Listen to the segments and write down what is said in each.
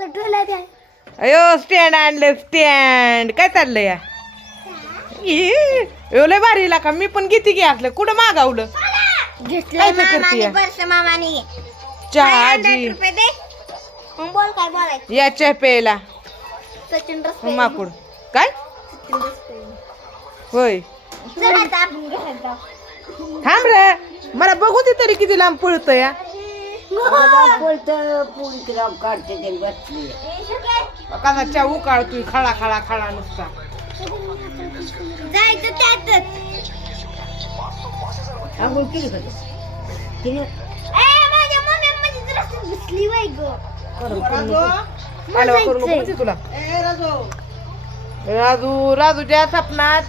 अयो स्टँड आणलं स्टँड काय चाललंय या एवढं भारी का मी पण किती घे असलं कुठं मागावलं काय करते चहा आजी बोल काय बोलायचं या चहा प्यायला सचिन माकूड काय होय थांब रे मला बघू दे तरी किती लांब पळतो या कसा चहा उकाळतोय खळा खळा खळा नुसता जायचं त्यातच माझ्या मम्मी म्हणजे रस्त्यात घुसली बाई ग आलं करू नको तुला राजू राजूच्या सपनात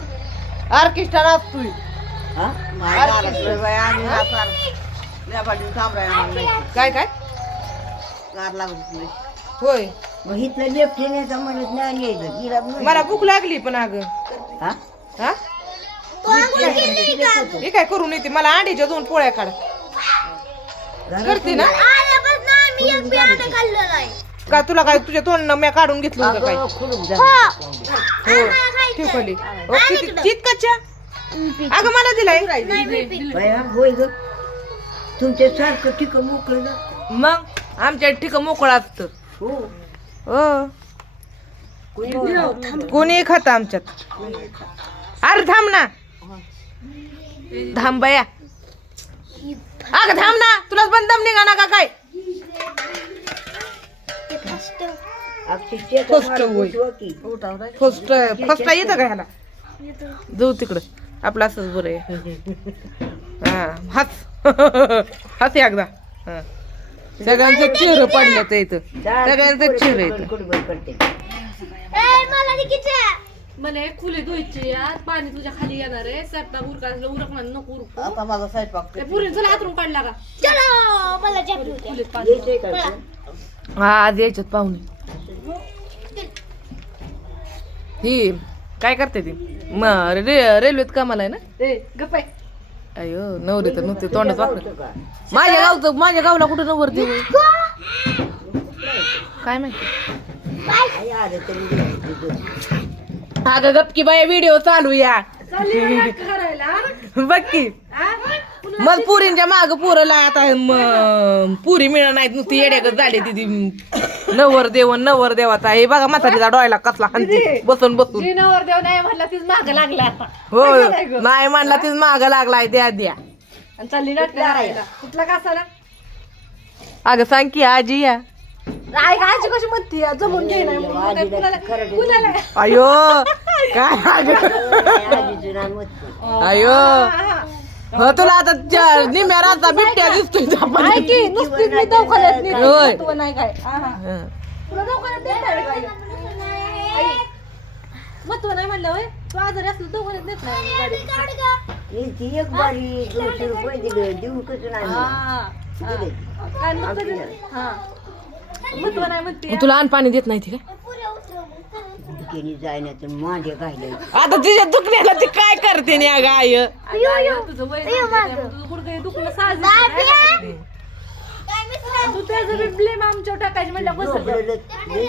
ऑर्केस्ट्रा असतोय काय काय होय मला भूक लागली पण अगं हा हे काय करून येते मला अंडीच्या 2 पोळ्या काढ करते ना का तुला काय तुझ्या तोंड मी काढून घेतलं होतं काय हो ठेव खाली किती कच्च्या अगं मला दिलाय तुमच्या सारखं ठिक मोकळं मग आमच्या ठिक मोकळं असतं हो कोणी खात आमच्यात अरे थांब ना थांब बया अगं थांब ना तुलाच बंदम निघा ना का काय फर्स्ट येतं का ह्याला जाऊ तिकडं आपलं असंच बरं आहे हा हस हस एकदा हा सगळ्यांचं चेहरं पडलं तर इथं सगळ्यांचं चेहरं येतं मला खुले धुवायचे यार पाणी तुझ्या खाली येणार आहे स्वयंपाक उरकायला उरक म्हणा नको उरकू आता माझा स्वयंपाक पुरी चला आतरून काढला का चलो मला चहा खुले पाणी हा आज यायच्यात पाहुणे ही काय करते ती रेल्वेत कामाला आहे ना गप्प आहे. अयो नवरी तर नुसते तोंडात वाकडं माझ्या गावला कुठं नवरती काय माहिती अगं गपकी बाया व्हिडिओ चालू या बघ की मग पुरींच्या माग पुरला आता पुरी मिळणार नाहीत नुसती येड्यागत झाली तिथे नवर देवाचा हे बघा म्हातारीचा डोळ्याला कसला हाणते बसून बसून नवरदेव नाही म्हणला तीच माग लागला आता हो नाही म्हणला तीच माग लागलाय द्या आणि चालली नाटक करायला कुठला कासाला अगं सांग की आजी या आजी कशी म्हणते जमून घे नाही कुणाला अयो काय अयो हो तुला आता निम्या राता बिबट्या दिसतोय नुसती मी दवाखान्यात नेते. होय. तू नाही काय तुला दवाखान्यात नेत नाही काय आई, महत्व नाही म्हणलं होय तू आजारी असलं दवाखान्यात नेत नाही एक बारी 200 रुपये दिले देऊ कसं नाही काय महत्व नाही म्हणते तुला अन्न पाणी देत नाही ती काय जायना माझे गायले आता तिच्या दुखण्याला ती काय करते ना गाय तुझं वय तुझं गुडघे दुखणं साहजिक आहे. तू त्याचं ब्लेम आमच्यावर टाकायची म्हणलं बस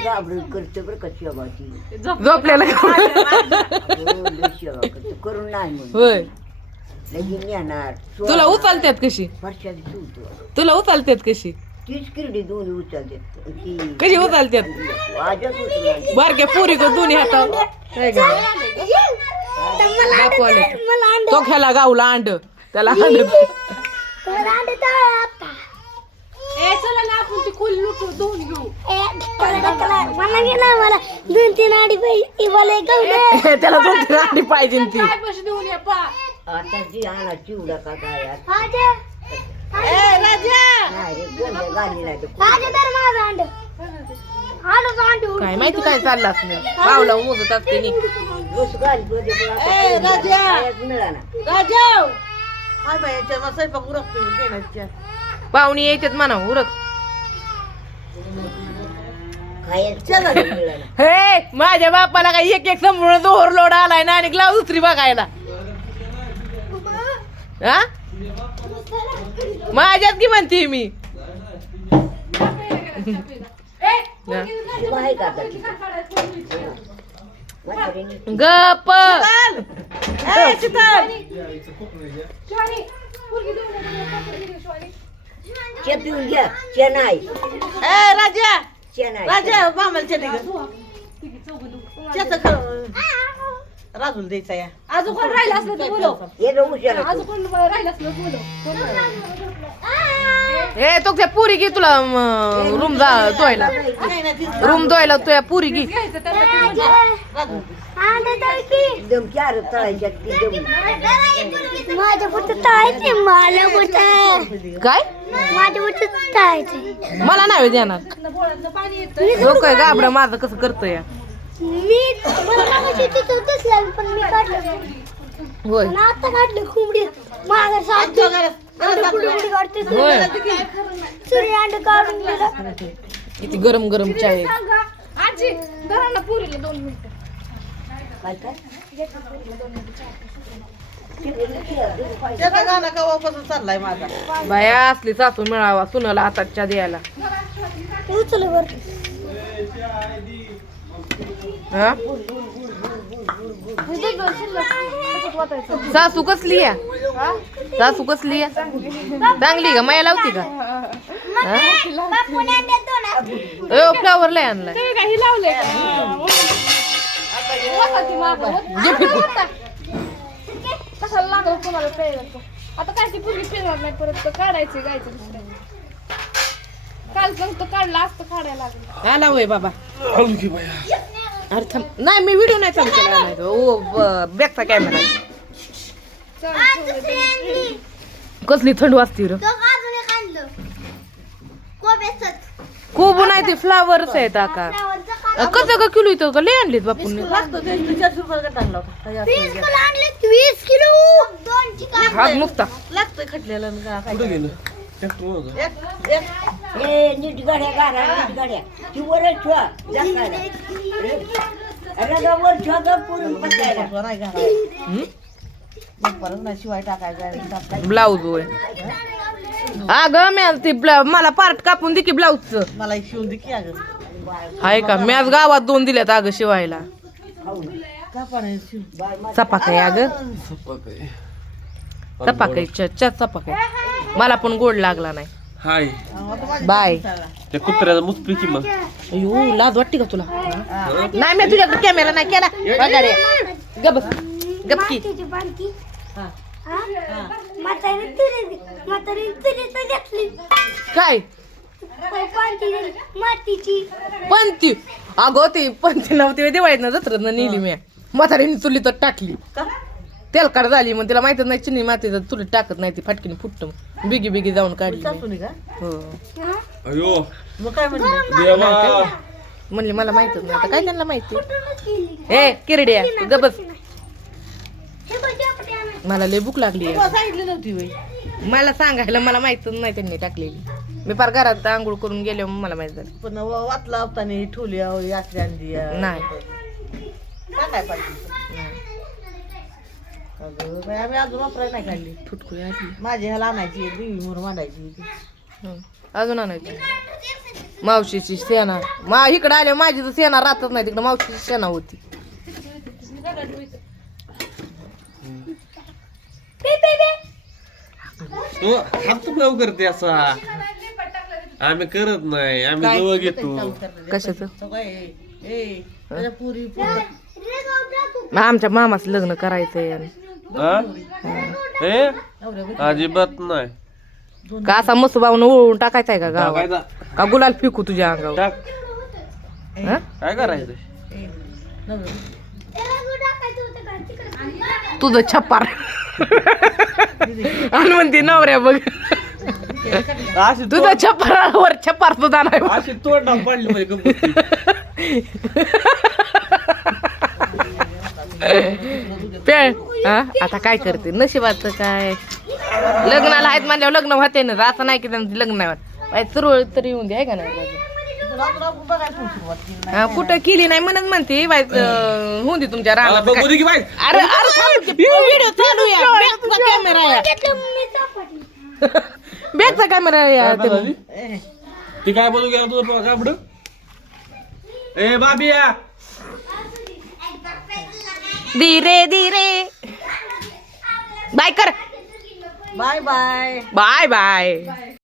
घाबरून करते बरं का शेवाची झोपल्याला शेवा करते करून नाही म्हणून होय लगीन येणार तुला उचलतात कशी वर्षाची शिवतो तुला उचलतात कशी 30 किरडी दोन उचलते कशी उचलतात वाजत उचलायची बारक्या पुरी को दोन्ही हातावर काय गं? बापू आले. तो खेळला गावला अंड त्याला अंड ए चला ना आपण ती खोली लुटू धुवून घेऊ मला 2-3 आडी पाहिजे त्याला 2-3 अंडी पाहिजे ती काय पैसे देऊन ये पा आता जी आणा चिवडा का काय नाही रे गोंड्या गाली नाही काय माहिती काय चाललं असं गावला मोजत असते नी बस गाली मिळाला पाहुणी यायच्यात म्हणा उरक हे माझ्या बापाला काय एक संपूर्ण ओव्हरलोड आलाय ना आणि ग्लाव दुसरी बघायला हा माझ्यात की म्हणते मी ए तुला आहे का आता तिथं? म्हातारीने गप चे पिऊन घ्या चे नाही राजा चे नाही राजा मामाला चेटी राजूला द्यायचा या अजून कोण राहिलं असलं तर बोलव. हे नको हुशार आहे अजून कोण राहिलं असलं तर बोलव. कोण राहिलं? ए तो त्या पुरी घे तुला रूम धुवायला रूम धुवायला तुया पुरी घे घ्यायचं त्यांना एकदम चार तळायच्या ती दम माझ्या पुढचं तळायचे मला कुठं काय माझ्या पुढचं तळायचे मला नाही देणार बोळातनं पाणी येतं. लोक गाबडं माझं कसं करतोय मी मला मागाशी तिथं होतंच लागलं, पण मी काढलं होय पण आता काढलं कोंबडी मागं साथ कुठे काढते होय सूर्य अंड काढून गेलं. किती गरम गरम चाय आहे. आजी धरा ना पुरीला 2 मिनिटं. काय काय त्याचा गाणं कवापासून चाललाय माझा बाया असली सासू मिळावा सुनाला हाताच्या द्यायला उचल वर हा सासू कसली या सासू कसली या चांगली का माया लावती का फ्लावर लय आणलाय ते काही लावलंय का? बसा ती मागं. होता. कशाला लागलं तुम्हाला प्यायला? आता काय ती पूर्वी पिणार नाही परत तर काढायची गायचं दुसऱ्या. काल फक्त काढला असतं काढायला लागलं. आला होय बाबा अरे थांब नाही मी व्हिडिओ नाही चालू केला नाही ओ बॅगचा कॅमेरा कसली थंड वाजती र अजून एक आणलं कोब्याचंच. कोबू नाही ते फ्लावर्स आहेत का कसं का किलो इथं का लय आणलीत बापून 400 रुपये टाकला होता 20 किलो आणले 20 किलो 2 चिकन हात नुसता लागतोय खटलेलं का काय ए नीट गाड्या गाड्या नीट गाड्या ती वरच ठेवा रगा वर ठेवा ग पुरून बसायला नाही घाला परत नाही शिवाय टाकायचा ब्लाऊज होय अगं मॅ ते मला पार्ट कापून दे की ब्लाऊजचं मला एक शिवून दे की अगं आहे का मॅच गावात 2 दिल्यात अगं शिवायला का पण शिव चपाक आहे अगं चपाक आहे चपाक आहे मला पण गोड लागला नाही हाय बाय त्या कुत्र्याचा मुसपी मग अयो लाज वाटते का तुला नाही मी तुझ्याकडे कॅमेरा नाही केला वगैरे गप गपकी मातीची बांधकी म्हातारी तुरी तर घेतली काय पांती मातीची पंती अगं ती पंती नव्हती दिवाळीत ना जत्रत ना नेली मी म्हातारीने चुली तर टाकली तेलकाड झाली मग तिला माहितच नाही चिनी माती चुलीत टाकत नाही ती फाटकीने फुटत बिगी बिगी जाऊन काढली मी. का हो अयो मग काय म्हणलं देवा म्हणली मला माहितच नाही आता काय त्यांना माहिती ए किरड्या तू गप बस हे बघ आपटे आणा. मला लय भूक लागली तुला सांगितली नव्हती बाई मला सांगायला मला माहितच नाही त्यांनी टाकलेली मी फार घरात आंघोळ करून गेले मग मला माहित झालं पण वाटला होताने ठेवली यात्री आणली नाही काय पाहिजे अगं बाई, आम्ही अजून वापराय नाही काढली फुटकुळी आली माझी ह्याला आणायची देवी म्हणून मांडायची हं. अजून आणायची मावशीची सेना इकडे आले माझी तर सेना राहतच नाही तिकडे मावशीची सेना होती तू हात ब्लाव करते असा आम्ही करत नाही आम्ही जवळ घेतो कशाचं त्याच्या पुरी मग आमच्या मामाचं लग्न करायचंय आणि हा? ए अजिबात नाही का असा मसुबावून ओळून टाकायचा आहे का गावात टाकायचा का गुलाल फेकू तुझ्या अंगावर टाक हं? काय करायचं तुझं छप्पार आणि म्हणते नवऱ्या बघ अशी तुझं छप्पारावर छप्पार सुद्धा नाही अशी तोंड पडली म्हणजे गप्प पेळ आता काय करते नशिबाचं काय लग्नाला आहेत म्हणल्यावर लग्न होते ना असं नाही की त्यांचं लग्न नाही होत सुरळ तरी येऊन दे आहे का नाही हा, कुठं केली नाही म्हणत म्हणते होऊन दे तुमच्या रानात बघू दे की बाई अरे अरे व्हिडिओ चालू आहे कॅमेरा बॅगचा कॅमेरा या ती काय बोलू गेला तुझं कापड ए बाबिया धीरे धीरे बाय कर बाय बाय बाय बाय